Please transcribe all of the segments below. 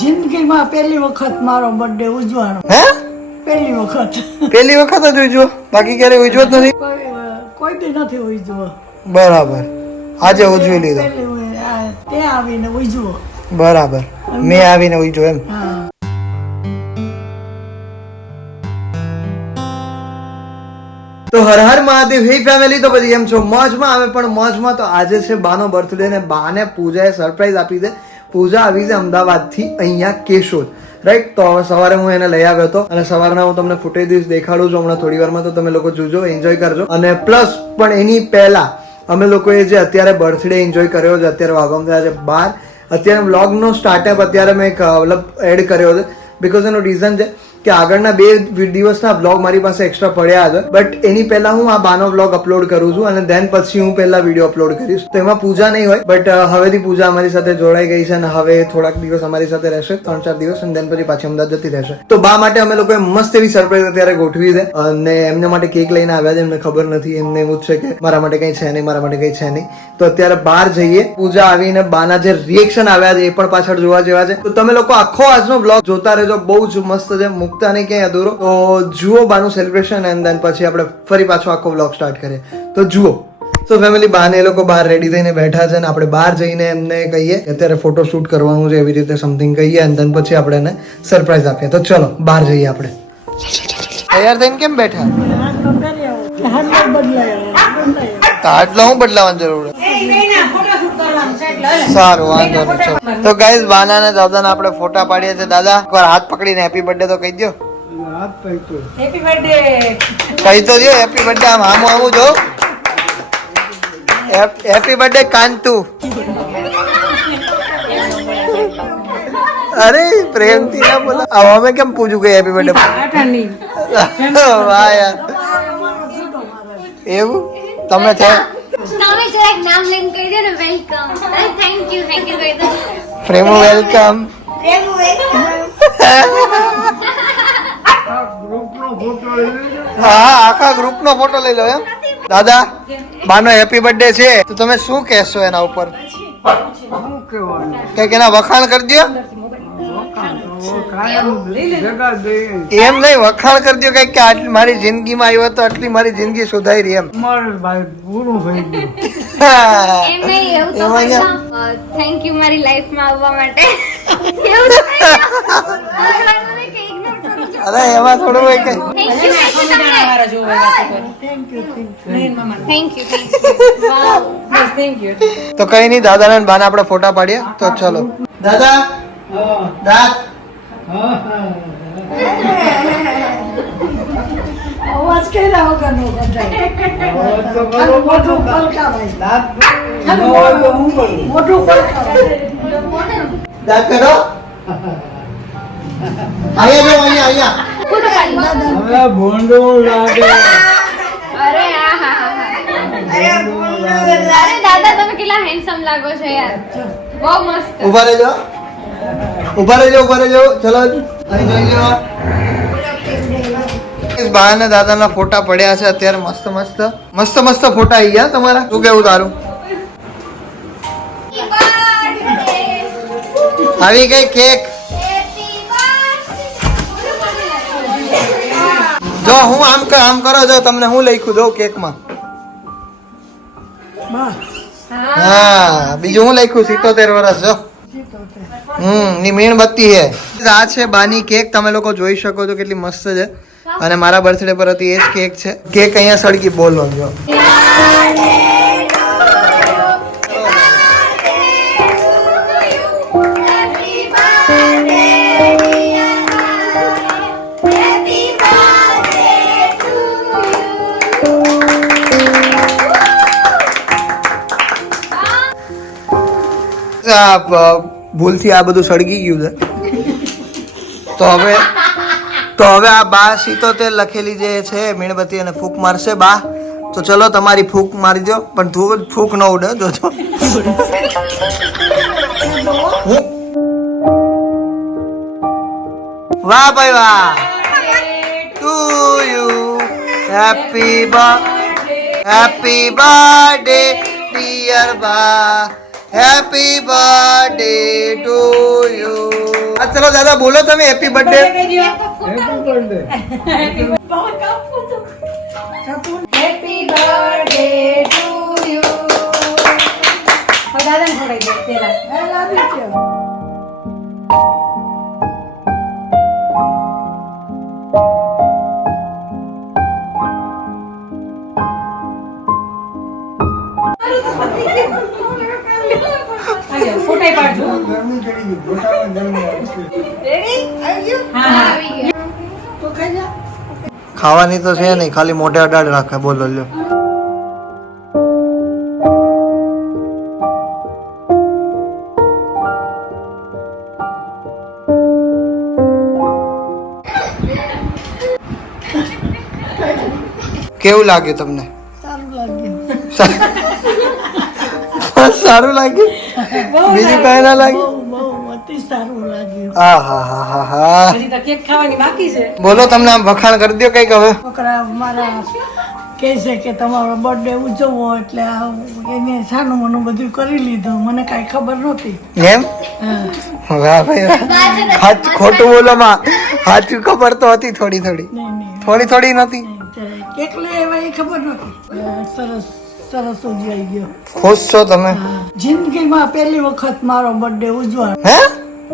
જિંદગીમાં પહેલી વખત મારો બર્થડે ઉજવાનો. હે પહેલી વખત. પહેલી વખત જ ઉજવો, બાકી ક્યારે ઉજવો જ નથી? કોઈ બી નથી ઉજવો. બરાબર, આજે ઉજવી લીધો. તે આવીને ઉજવો. બરાબર, મેં આવીને ઉજવો એમ. હા. તો હર હર મહાદેવ. હે ફેમિલી, તો પછી એમ છો? મોજમાં આવે પણ મોજમાં. તો આજે છે બાનો બર્થડે ને બાને પૂજાએ સરપ્રાઈઝ આપી દે. પૂજા આવી છે અમદાવાદથી અહીંયા કેશોદ, રાઈટ. તો હવે સવારે હું એને લઈ આવ્યો હતો અને સવારના હું તમને ફૂટેજ દેખાડું છું હમણાં થોડી વારમાં. તો તમે લોકો જોજો, એન્જોય કરજો. અને પ્લસ પણ એની પહેલા અમે લોકોએ જે અત્યારે બર્થડે એન્જોય કર્યો છે, અત્યારે વાગમ થયા છે 12. અત્યારે વ્લોગનો સ્ટાર્ટઅપ અત્યારે મેં મતલબ એડ કર્યો છે, બિકોઝ એનું રીઝન છે કે આગળના 2 દિવસના વ્લોગ મારી પાસે એક્સ્ટ્રા પડ્યા હતા. બટ એની પહેલા હું આ બાનો વ્લોગ અપલોડ કરું છું અને દેન પછી હું પહેલા વિડીયો અપલોડ કરીશ. તો એમાં પૂજા નહીં હોય, બટ હવેથી પૂજા અમારી સાથે જોડાઈ ગઈ છે અને હવે થોડાક દિવસ અમારી સાથે રહેશે, 3-4 દિવસ, અને દેન પછી પાછી અમદાવાદ જતી રહેશે. તો બા માટે અમે લોકોએ મસ્ત એવી સરપ્રાઈઝ અત્યારે ગોઠવી છે અને એમના માટે કેક લઈને આવ્યા છે. એમને ખબર નથી, એમને એવું જ છે કે મારા માટે કંઈ છે નહીં, મારા માટે કંઈ છે નહીં. તો અત્યારે બહાર જઈએ, પૂજા આવીને બાના જે રિએક્શન આવ્યા છે એ પણ પાછળ જોવા જેવા છે. તો તમે લોકો આખો આજનો વ્લોગ જોતા રહેજો, બહુ જ મસ્ત છે. મુકતા નહીં ક્યાંય અધૂરો. તો જુઓ બાનું સેલિબ્રેશન એન્ડ દેન પછી આપણે ફરી પાછો આખો વ્લોગ સ્ટાર્ટ કરીએ. તો જુઓ. તો ફેમિલી, બાને એ લોકો બહાર રેડી થઈને બેઠા છે અને આપણે બહાર જઈને એમને કહીએ કે અત્યારે ફોટો શૂટ કરવાનું છે, એવી રીતે સમથિંગ કહીએ અને દેન પછી આપણે એને સરપ્રાઈઝ આપીએ. તો ચલો બહાર જઈએ આપણે. તૈયાર થઈને કેમ બેઠા? તો આટલો હું બદલાવાની જરૂર છે? સારું, વાંધો નહીં. તો ગાઈઝ, બાના અને દાદાના આપણે ફોટા પાડીએ છીએ. દાદા એકવાર હાથ પકડીને હેપી બર્થડે તો કહી દો. Happy birthday. કહી તો દો હેપી બર્થડે. આમ આમ આવું જો. Happy birthday Kantu. અરે પ્રેમથી ના બોલા. હવે અમે કેમ પૂછું કે હેપી બર્થડે? વાહ યાર, એવું તમે છે? નામ લઈને કહી દે ને, વેલકમ. થેન્ક યુ કહી દે. પ્રેમો વેલકમ. હા, આખા ગ્રુપ નો ફોટો લઈ લો એમ. દાદા, બાનો હેપી બર્થડે છે તો તમે શું કહેશો એના ઉપર? કઈક એના વખાણ કરી દો. એમ નહીં, વખાણ કરી દો કઈક કે આટલી મારી જિંદગીમાં આવ્યો તો આટલી મારી જિંદગી સુધારી રહી એમ. એમ નહીં, એવું તો થેન્ક યુ મારી લાઈફમાં આવવા માટે. અરે એમાં થોડું હોય કે તો કઈ નહીં. દાદા ને બાના આપણે ફોટા પાડીએ. તો ચલો દાદા, દાંત અવાજ કર્યા વગરનો બધાય. મોટું પલકાવાય. મોટું પલકાવાય. દાંત કરો. અહીંયા જો, અહીંયા ભોંડો લાગે. અરે અરે દાદા, તમે કેટલા હેન્ડસમ લાગો છો યાર, બહુ મસ્ત. ઉભા રહેજો, ઉભા રહેજો, ઉભા રહેજો. ચલો અહીં જોઈ લો. બા અને દાદાના ફોટા પડ્યા છે અત્યારે. મસ્ત મસ્ત મસ્ત મસ્ત ફોટા આવી ગયા તમારા. શું કેવું તારું? આવી ગઈ કેક. જો હું આમ કરો છો, તમને હું લખ્યું દઉં કેકમાં? હા, બીજું હું લખ્યું? 77 વર્ષ. જો ની મીણબત્તી હે. આ છે બાની કેક. તમે લોકો જોઈ શકો છો કેટલી મસ્ત છે. અને મારા બર્થડે પર હતી એ જ કેક છે. કેક અહીંયા સળગી. બોલો જો. ભૂલથી આ બધું સળગી ગયું છે. તો હવે આ બા 77 લખેલી જે છે મીણબત્તી અને ફૂંક મારશે બા. તો ચલો તમારી ફૂંક મારી દો, પણ ફૂંક ન ઉડે જોજો. વાહ ભાઈ વાહ. To you happy birthday dear બા, હેપી બર્થડે ટુ યુ. આ ચલો દાદા બોલો તમે happy birthday. Happy birthday to you. દાદા થોડા દે પેલા. ખાવાની તો છે નહીં, ખાલી મોઢે અડાડ રાખે. બોલો લ્યો. કેવું લાગ્યું તમને? સારું લાગ્યું. બીજું કઈ ના લાગ્યું? બોલો તમને આમ વખાણ કરી દો કઈક. હવે છોકરા મારા કહે છે કે તમારો બર્થડે ઉજવવો એટલે એને સાનું મનું બધું કરી લીધું. મને કાંઈ ખબર નહોતી. એમ? વાહ ભાઈ વાહ. ખોટું બોલો માં. સાચું ખબર તો હતી થોડી થોડી. થોડી થોડી નથી. એટલે એવા એ ખબર નહોતી. સરસ સરસ ઉજવાઈ ગયો. ખુશ છો તમે? જિંદગીમાં પહેલી વખત મારો બર્થડે ઉજવાનો. હે?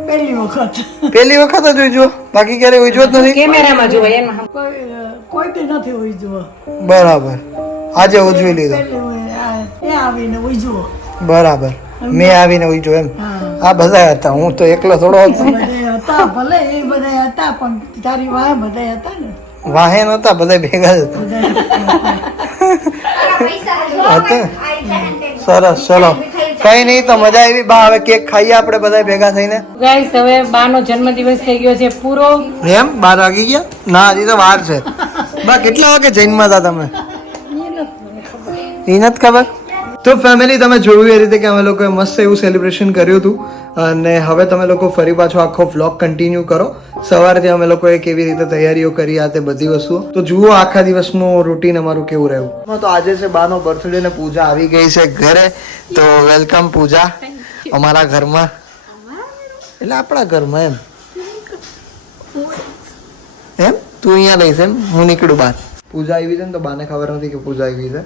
પહેલી વખત. પહેલી વખત જ ઉજવો? બાકી ક્યારે ઉજવો જ નથી? કેમેરામાં જોવે એમ. કોઈ બી નથી ઉજવો. બરાબર. આજે ઉજવી લીધો. એ આવીને ઉજવો. બરાબર. મેં આવીને ઉજવો એમ? આ બધા હતા, હું તો એકલો થોડો હતો. બધા હતા, ભલે એ બધા હતા, પણ તારી વાહ બધા હતા ને. વાહે નતા, બધા ભેગા જ હતા. સરસ. ચલો કઈ નહીં, તો મજા આવી. બા હવે કેક ખાઈએ આપણે બધા ભેગા થઈને. ગાઈસ હવે બાનો જન્મદિવસ થઈ ગયો છે પૂરો. એમ 12 વાગી ગયા? ના, હજી તો વાર છે. બા કેટલા વાગે જૈનમાં હતા તમે? એ નથી ખબર. તો ફેમિલી તમે જોયું એ રીતે કે અમે લોકોએ મસ્ત એવું સેલિબ્રેશન કર્યું હતું. અને હવે તમે લોકો ફરી પાછો આખો વ્લોગ કન્ટિન્યુ કરો. સવારથી અમે લોકોએ કેવી રીતે તૈયારીઓ કરી આ તે બધી વસ્તુઓ તો જુઓ આખા દિવસનું રૂટીન અમારું કેવું રહ્યું. તો આજે છે બાનો બર્થડે ને પૂજા આવી ગઈ છે ઘરે. તો વેલકમ પૂજા અમારા ઘરમાં, એટલે આપણા ઘરમાં. એમ તું અહીંયા રહીશ એમ, હું નીકળું બહાર. પૂજા આવી છે ને તો બાને ખબર નથી કે પૂજા આવી છે,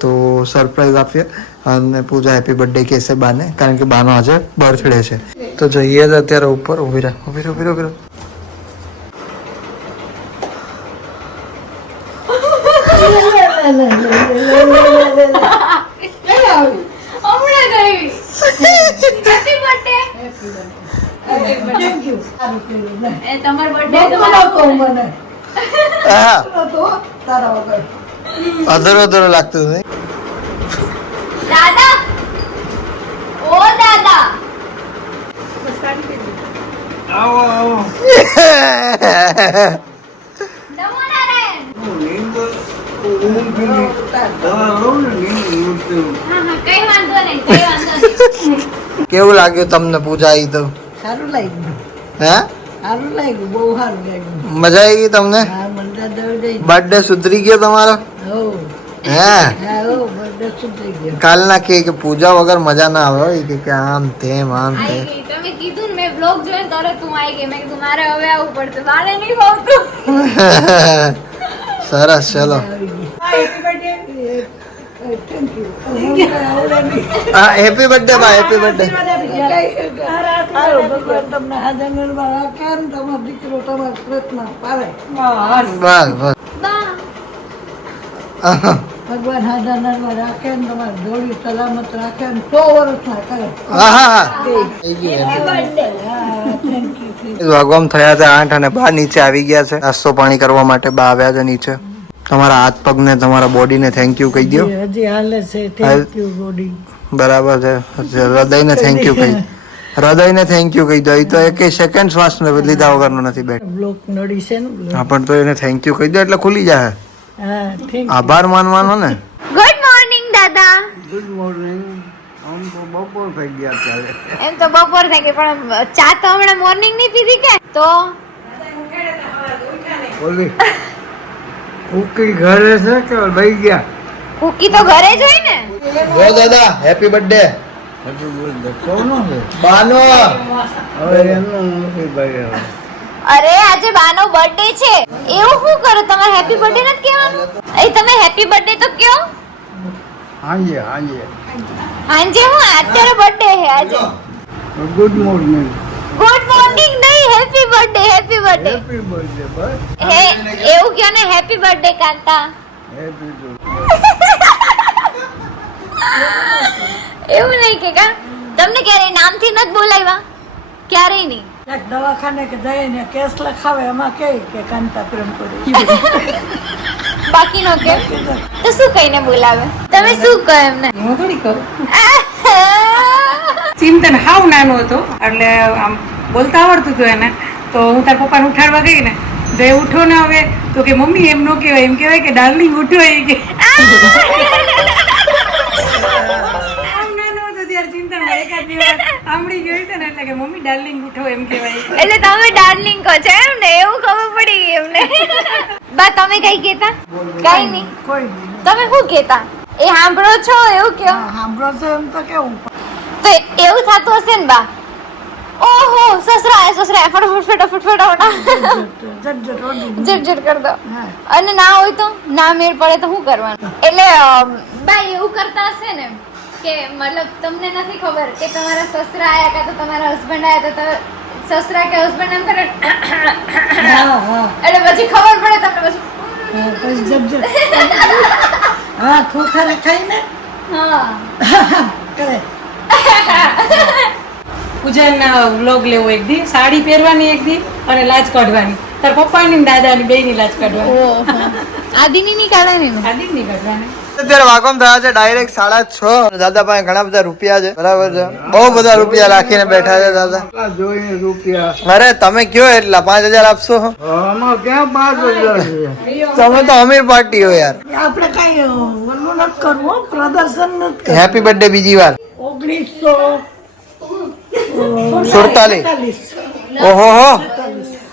તો સરપ્રાઈઝ આપીએ. અને પૂજા હેપી બર્થડે કહેશે બાને, કારણ કે બાનો આજે બર્થડે છે. તો જઈએ તો અત્યારે ઉપર. ઉભી રહે. અધરો લાગતું નહીં. દાદા, ઓ દાદા, આવો નમો નારાયણ. કઈ વાંધો નહીં. કેવું લાગ્યું તમને પૂજા આવી તો? સારું લાગ્યું. હે? સારું લાગ્યું, બહુ સારું લાગ્યું. મજા આવી ગઈ તમને? હા, મને દર્દ બર્થડે સુધરી ગયો તમારો? હે? બર્થડે સુધરી ગયો. કાલના કે પૂજા વગર મજા ના આવે હોય કે આમ તેમ આમ આઈ તેમ. ગઈ. તમે કીધું ને, મેં બ્લોગ જોઈને તરત હું આવી ગઈ. મેં કીધું મારે હવે આવવું પડશે, બાને નહીં ફાવતું. સરસ. ચલો હેપી બર્થડે બા. Happy birthday. ભગવાન તમને હાજર રાખે ને તમારો દીકરો તમારા પ્રયત્ન પાડે. બસ બસ. બા, ભગવાન હાજર રાખે ને તમારે જોડી સલામત રાખે ને 100 વર્ષના કરે. વાગવામ થયા છે 8 અને બા નીચે આવી ગયા છે નાસ્તો પાણી કરવા માટે. બા આવ્યા છે નીચે. તમારા હાથ પગ ને તમારા બોડી ને થેન્ક યુ કહી દો. હજી હાલે છે. Thank you body. બરાબર છે. હૃદય ને થેન્ક યુ કહી. હૃદય ને થેન્ક યુ કહી દો. એ તો એક સેકન્ડ શ્વાસ લીધા વગરનો નથી બેઠ. બ્લોક નડી છે ને. હા, પણ તો એને થેન્ક યુ કહી દો એટલે ખુલી જાય. હા, થેન્ક આભાર માનવાનો ને. ગુડ મોર્નિંગ દાદા. Good morning. આમ તો બપોર થઈ ગયા અત્યારે. એમ તો બપોર થઈ ગઈ, પણ ચા તો હમણાં મોર્નિંગ ની પીધી કે? તો બોલી કુકી ઘરે છે કે લઈ ગયા? કુકી તો ઘરે જ હોય ને. બોલ દાદા હેપી બર્થડે. બાનો અરે આજે બાનો બર્થડે છે એવું શું કરો તમારે હેપી બર્થડે નથી કહેવાનું એ તમે હેપી બર્થડે તો કયો હાંજે હાંજે હું અત્યારે બર્થડે છે આજે ગુડ મોર્નિંગ ગુડ મોર્નિંગ નહીં હેપી બર્થડે હેપી બર્થડે બસ હે એવું કયો ને હેપી બર્થડે કાકા હેપી એવું નહીં કે કા તમને ક્યારે નામથી નથી બોલાવ્યા ક્યારેય નહીં એક દવાખાને કે જઈને કેસ લખાવે એમાં કે કાંતા પ્રેમ કરી બાકી નો કે તો શું કહીને બોલાવે તમે શું કહો એમને હું થોડી કહું ચિંતન હાવ નાનો હતો એટલે આમ બોલતા આવડતું હતું એને તો હું તાર પપ્પાને ઉઠાડવા ગઈ ને તો એ ઉઠો ને હવે તો કે મમ્મી એમ નો કહેવાય એમ કહેવાય કે ડાર્લિંગ ઉઠો એ કે આમ નાનો હતો ત્યારે ચિંતન એકાદ દિવસ સાંભળી ગયો છે ને એટલે કે મમ્મી ડાર્લિંગ ઉઠો એમ કહેવાય એટલે તમે ડાર્લિંગ કહો છો એમ ને એવું ખબર પડી ગઈ એમને બા તમે કઈ કહેતા કઈ નહીં કોઈ નહીં તમે શું કહેતા એ સાંભળો છો એવું કયો સાંભળો છો એમ તો કેવું તો એવું થતું હશે ને બા ઓહો સસરા ફટાફટ જટ ઓડી જટ કર દો હા. અને ના હોય તો ના મેળ પડે તો શું કરવાનું એટલે બા એવું કરતા હશે ને કે મતલબ તમને નથી ખબર કે તમારા સસરા આયા કા તો તમારા હસબન્ડ આયા તો સસરા કે હસબન્ડ એમ કરે હા હા એટલે પછી ખબર પડે તમને પછી હા, પછી જટ હા ખોખારે ખાઈને હા કરે પૂજાના વ્લોગ લેવો એક દી સાડી પહેરવાની એક દી અને લાજ કાઢવાની તાર પપ્પાની ને દાદાની બેયની લાજ કાઢવાની ઓહો આદિની ની કાઢે ને આદી જ નહીં કાઢવાની અત્યારે વાગમ થયા છે ડાયરેક્ટ 6:30 દાદા પાસે ઘણા બધા રૂપિયા છે બરાબર છે બહુ બધા રૂપિયા રાખીને બેઠા છે દાદા જોઈને રૂપિયા અરે તમે કયો એટલા 5,000 આપશો આમાં ક્યાં 5,000 છે તમે તો અમીર પાર્ટી હો યાર આપણે કઈ ઓલું નથી કરવું પ્રદર્શન નથી હેપી બર્થડે બીજી વાર 1947 ઓહો હો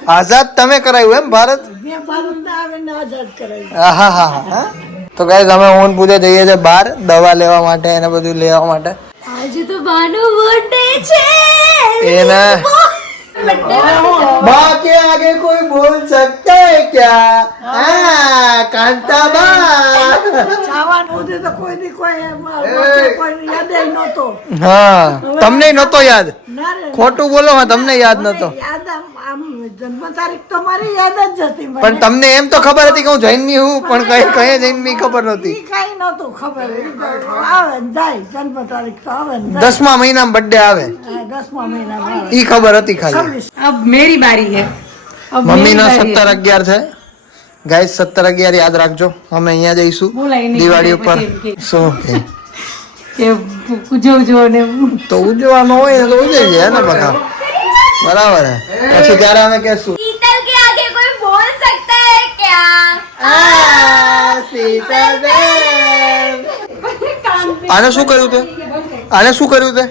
આઝાદ તમે કરાયું એમ ભારત મેં ભારતને આવીને આઝાદ કરાવી હા હા હા તો ગાઈસ અમે ઓન પૂજે જઈએ છીએ બહાર દવા લેવા માટે એને બધું લેવા માટે આજે તો બાનો બર્થડે છે એના बा के आगे कोई बोल सकता है क्या कांता बा ખાવાનું હતું તો કોઈ દી કોઈ યાદ નહોતો હા તમને નહોતો યાદ ના રે ખોટું બોલો હા તમને યાદ નહોતો યાદ આમ જન્મ તારીખ તો મારી યાદ જ હતી મને. પણ તમને એમ તો ખબર હતી કે હું જૈનની હું પણ કઈ જૈનની ખબર નહોતી ઈ કાંઈ નહોતું ખબર આવે ને જાય જન્મ તારીખ તો આવે ને જાય. 10મા મહિનામાં બર્થડે આવે હા, 10મા મહિનામાં આવે. ઈ ખબર હતી ખાલી 26 अब मेरी बारी है अब મમ્મી નો मेरी बारी 17-11 છે ગાઈસ 17-11 યાદ રાખજો અમે અહીંયા જઈશું બોલાય નહીં, દિવાળી બોલાય ઉપર પછી શું કે કે ઉજવજો ને તો ઉજવવાનું હોય ને તો ઉજવી જાય ને બધા બરાબર હે પછી ત્યારે અમે કહેશું शीतल के आगे कोई बोल सकता है क्या આને શું કર્યું તે આને શું કર્યું તે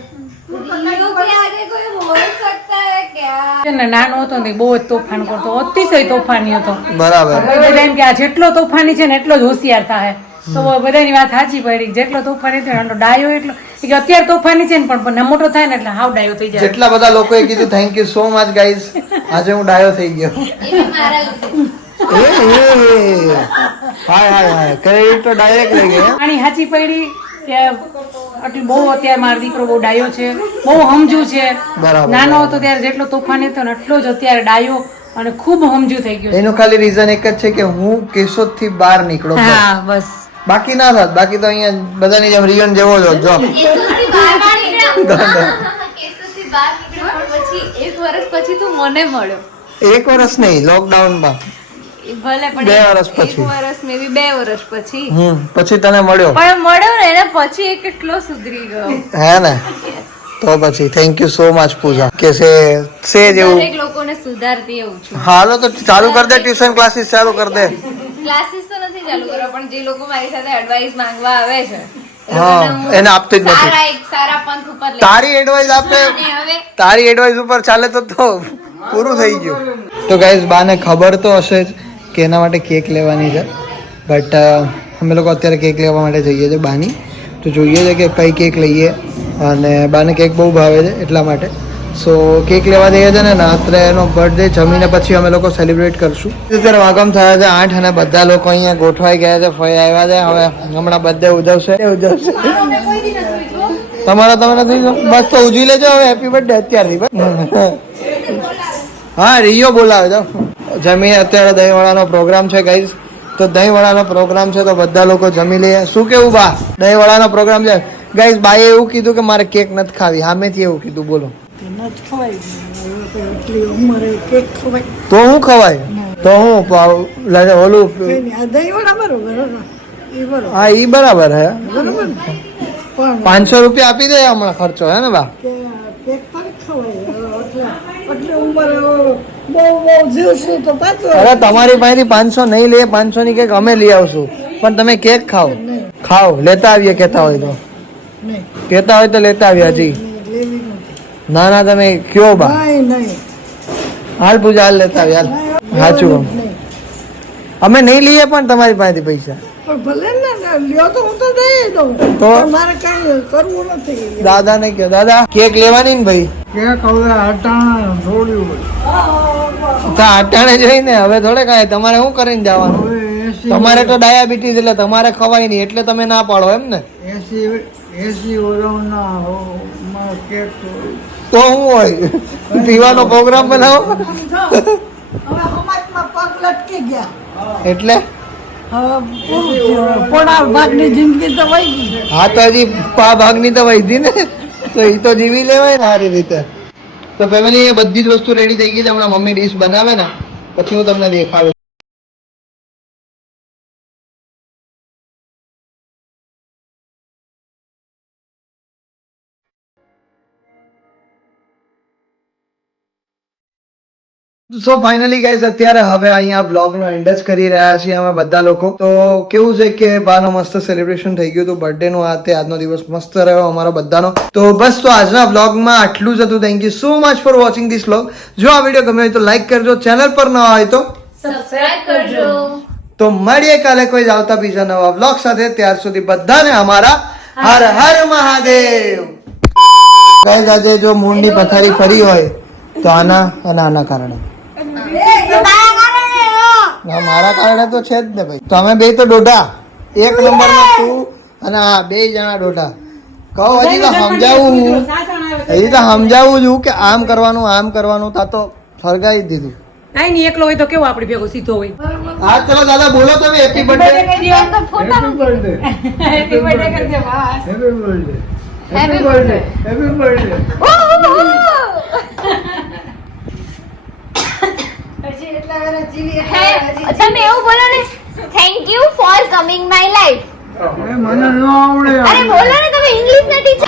हीरो के आगे कोई बोल सकता है क्या છે ને નાનો હતો ને બહુ જ તોફાન કરતો અતિશય તોફાની હતો બરાબર બધા એમ કે આ જેટલો તોફાની છે ને એટલો જ હોશિયાર થાય તો બધાની વાત સાચી પડી જેટલો તોફાની થયો એટલો ડાયો એટલો કે અત્યારે તોફાની છે ને પણ મોટો થાય ને એટલે હાવ ડાયો થઈ જાય જેટલા બધા લોકોએ કીધું thank you so much guys આજે હું ડાયો થઈ ગયો ये मारा હાય હાય હાય ક્રેડિટ તો ડાયરેક્ટ લઈ ગયા આની સાચી પડી કે આટલી બહુ અત્યારે મારો દીકરો બહુ ડાયો છે બહુ સમજુ છે બરાબર. નાનો હતો ત્યારે જેટલો તોફાની હતો ને એટલો જ અત્યારે ડાયો અને ખૂબ સમજુ થઈ ગયો છે એનું ખાલી રીઝન એક જ છે કે હું કેશોદ થી બહાર નીકળો હા બસ બાકી ના થાત બાકી તો અહીંયા બધાની જેમ રિયન જેવો જ હોત. જો કેસુથી બહાર નીકળ્યો કેસુથી બહાર નીકળ્યો પણ પછી 1 વર્ષ પછી તું મને મળ્યો 1 વર્ષ નહીં લોકડાઉનમાં ભલે પણ 2 વર્ષ પછી. 1 વર્ષ મે બી 2 વર્ષ પછી પછી તને મળ્યો પણ મળ્યો ને એને પછી એ કેટલો સુધરી ગયો હે ને તો પછી થેન્ક યુ સો મચ પૂજા કે છે જેવું દરેક લોકોને સુધારતી એવું છું હાલો તો ચાલુ કર દે ટ્યુશન ક્લાસીસ ચાલુ કર દે ક્લાસીસ તો નથી ચાલુ કરવા પણ જે લોકો મારી સાથે એડવાઇસ માંગવા આવે છે એ હા, લોકોને હું એને આપતી જ નથી. સારા એક સારા પંથ ઉપર લઈ તારી એડવાઇસ આપે અને હવે તારી એડવાઇસ ઉપર ચાલે તો પૂરું થઈ ગયું તો ગાઈઝ બાને ખબર તો હશે જ કે એના માટે કેક લેવાની છે બટ અમે લોકો અત્યારે કેક લેવા માટે જઈએ છીએ બાની તો જોઈએ છે કે કઈ કેક લઈએ અને બાને કેક બહુ ભાવે છે એટલા માટે. સો કેક લેવા જઈએ છે ને રાત્રે એનો બર્થડે જમીને પછી અમે લોકો સેલિબ્રેટ કરશું. અત્યારે વાગમ થયા છે 8 અને બધા લોકો અહીંયા ગોઠવાઈ ગયા છે. ફઈ આવ્યા છે, હવે હમણાં બર્થડે ઉજવશે. તમારા તમે નથી બસ તો ઉજવી લેજો હવે. હેપી બર્થડે અત્યારથી. હા રિયો બોલાવે છે. જમીને અત્યારે દહીંવડાનો પ્રોગ્રામ છે ગાઈઝ. તો દહીંવડાનો પ્રોગ્રામ છે તો બધા લોકો જમી લઈએ. શું કેવું બા? દહીંવડાનો પ્રોગ્રામ છે ગાઈઝ. બાએ એવું કીધું કે મારે કેક નથી ખાવી, સામેથી એવું કીધું. બોલો એટલી ઉંમરે કેક ખવાય તો હું ખવાય તો હું ઓલું દહીં વડા બરોબર એ બરોબર હા ઈ બરાબર હે. બરોબર ને? પણ 500 રૂપિયા આપી દે હમણાં ખર્ચો હે ને બા. કેક પણ ખવાય એટલી ઉંમરે બહુ જીવશું તો પાછું અરે તમારી પાસેથી 500 નહીં લઈએ, 500 ની કેક અમે લઈ આવશું, પણ તમે કેક ખાઓ. ખાઓ, લેતા આવીએ. કેતા હોય તો નહીં કેતા હોય તો લેતા આવીએ. હજી લેવી નથી. ના ના તમે કયો બા. નહીં હાલ પૂજા હાલ લેતા આવીએ. હાલ સાચું નહીં અમે નહીં લઈએ પણ તમારી પાસેથી પૈસા. પણ ભલે ને લ્યો તો હું તો દઈ દઉં તો? પણ મારે કઈ કરવું નથી. દાદા ને કયો. દાદા કેક લેવાની ને ભાઈ. કેક હવે અટાણા થોડ્યું હોય. તો અટાણે જોઈને હવે થોડે કાંઈ તમારે શું કરીને જવાનું? હવે તમારે તો ડાયાબિટીસ એટલે તમારે ખવાય નહીં એટલે તમે ના પાડો એમ ને. 80 વર્ષના કેક તો શું હોય? પીવાનો પ્રોગ્રામ બનાવો હવે સમાજમાં પગ લટકી ગયા એટલે. હવે પૂરું થયું. પોણા ભાગની જિંદગી તો વહી ગઈ. હા તો હજી ભાગની તો વૈધી ને, તો એ તો જીવી લેવાય ને સારી રીતે. તો ફેમિલી બધી જ વસ્તુ રેડી થઈ ગઈ છે. હમણાં મમ્મી ડીશ બનાવે ને પછી હું તમને દેખાડું. સો ફાઇનલી ગાઈઝ અત્યારે હવે અહીંયા બ્લોગનો એન્ડ જ કરી રહ્યા છીએ અમે બધા લોકો. તો કેવું છે કે બાનો મસ્ત સેલિબ્રેશન થઈ ગયું હતું બર્થડે નું. આજનો દિવસ મસ્ત રહ્યો અમારો બધાનો. તો બસ તો આજના બ્લોગમાં આટલું જ હતું. Thank you so much for watching this blog. જો આ વિડીયો ગમે હોય તો લાઈક કરજો, ચેનલ પર ન હોય તો સબસ્ક્રાઇબ કરજો. તો મળીએ કાલે કોઈ જ આવતા બીજા નવા બ્લોગ સાથે. ત્યાર સુધી બધાને અમારા હર હર મહાદેવ. ગાઈઝ આજે જો મૂળની પથારી ફરી હોય તો આના અને આના કારણે. ના મારા કારણે તો છે જ ને ભાઈ. તો અમે બે તો દોઢા. એક નંબરમાં તું અને આ બે જણા દોઢા. કહો હજી તો સમજાવું છું કે આમ કરવાનું તા તો ફરગાઈ દીધું. કાંઈ નહીં, એકલો હોય તો કેવો આપણી ભેગો સીધો હોય. હા ચલો દાદા બોલો તમે હેપી બર્થડે. પોતાનું હેપી બર્થડે કરજે બસ. Happy birthday. Happy birthday. Happy birthday. તમે એવું બોલો ને, thank you for coming my life. મને ન આવડે. અરે બોલો ને, તમે ઇંગ્લિશ ના ટીચર